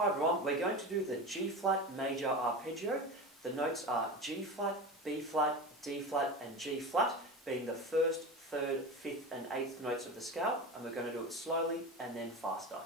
Hi everyone, we're going to do the G flat major arpeggio. The notes are G flat, B flat, D flat and G flat, being the first, third, fifth and eighth notes of the scale, and we're going to do it slowly and then faster.